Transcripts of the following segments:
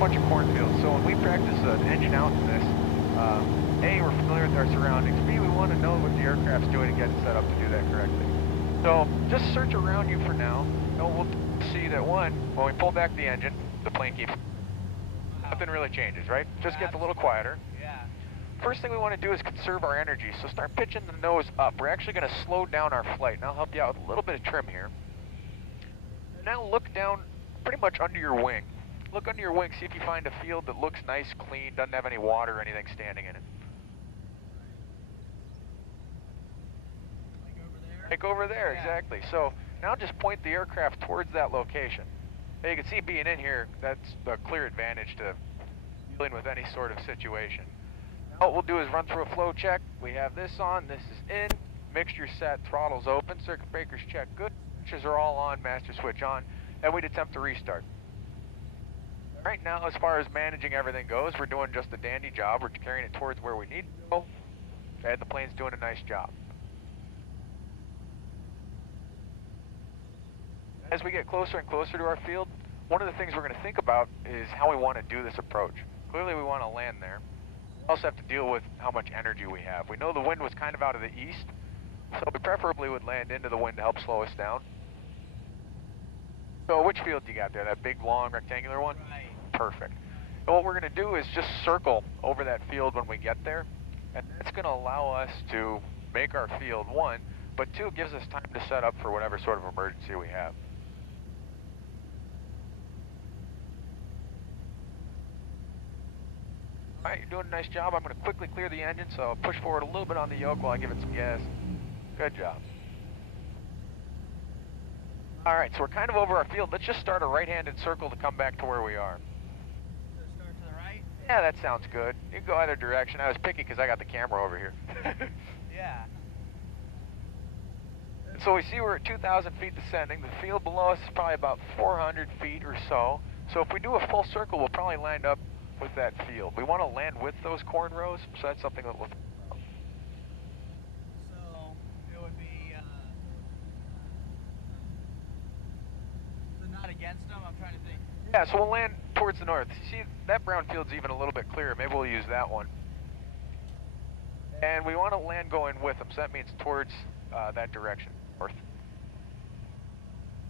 bunch of cornfields, so when we practice an engine out in this, A, we're familiar with our surroundings. B, we want to know what the aircraft's doing and get it set up to do that correctly. So just search around you for now. And we'll see that one, when we pull back the engine, the plane keeps. Nothing really changes, right? Just gets a little quieter. Yeah. First thing we want to do is conserve our energy, so start pitching the nose up. We're actually going to slow down our flight, and I'll help you out with a little bit of trim here. Now look down pretty much under your wing. Look under your wing, see if you find a field that looks nice, clean, doesn't have any water or anything standing in it. Like over there, yeah. Exactly. So now just point the aircraft towards that location. Now you can see being in here, that's a clear advantage to dealing with any sort of situation. Now what we'll do is run through a flow check. We have this on, this is in, mixture set, throttle's open, circuit breakers check good, switches are all on, master switch on, and we'd attempt to restart. Right now, as far as managing everything goes, we're doing just a dandy job. We're carrying it towards where we need to go, and the plane's doing a nice job. As we get closer and closer to our field, one of the things we're going to think about is how we want to do this approach. Clearly we want to land there. We also have to deal with how much energy we have. We know the wind was kind of out of the east, so we preferably would land into the wind to help slow us down. So which field do you got there? That big, long, rectangular one? Right. Perfect. And what we're going to do is just circle over that field when we get there, and that's going to allow us to make our field, one, but two, it gives us time to set up for whatever sort of emergency we have. All right, you're doing a nice job. I'm going to quickly clear the engine, so I'll push forward a little bit on the yoke while I give it some gas. Good job. All right, so we're kind of over our field. Let's just start a right-handed circle to come back to where we are. So start to the right? Yeah, that sounds good. You can go either direction. I was picky because I got the camera over here. Yeah. So we see we're at 2,000 feet descending. The field below us is probably about 400 feet or so. So if we do a full circle, we'll probably land up with that field. We want to land with those corn rows, so that's something that we'll... So it would be, so not against them, I'm trying to think. Yeah, so we'll land towards the north. See, that brown field's even a little bit clearer. Maybe we'll use that one. And we want to land going with them, so that means towards that direction, north.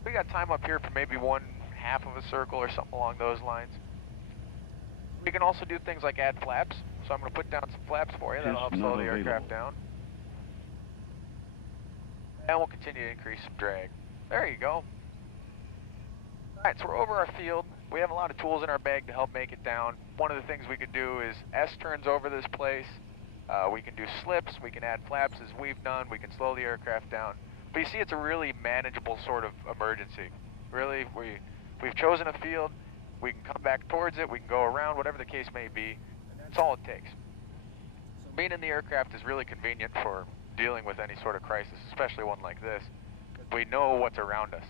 We got time up here for maybe 1/2 of a circle or something along those lines. We can also do things like add flaps, so I'm going to put down some flaps for you. That'll help slow the aircraft down. And we'll continue to increase some drag. There you go. Alright, so we're over our field. We have a lot of tools in our bag to help make it down. One of the things we can do is S-turns over this place. We can do slips, we can add flaps as we've done, we can slow the aircraft down. But you see, it's a really manageable sort of emergency. Really, we've chosen a field, we can come back towards it, we can go around, whatever the case may be. That's all it takes. So being in the aircraft is really convenient for dealing with any sort of crisis, especially one like this. We know what's around us.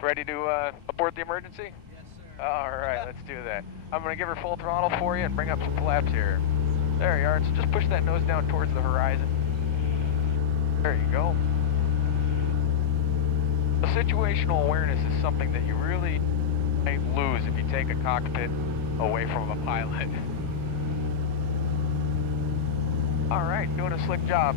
Ready to abort the emergency? Yes, sir. All right, let's do that. I'm going to give her full throttle for you and bring up some flaps here. There you are. So just push that nose down towards the horizon. There you go. The situational awareness is something that you really might lose if you take a cockpit away from a pilot. All right, doing a slick job.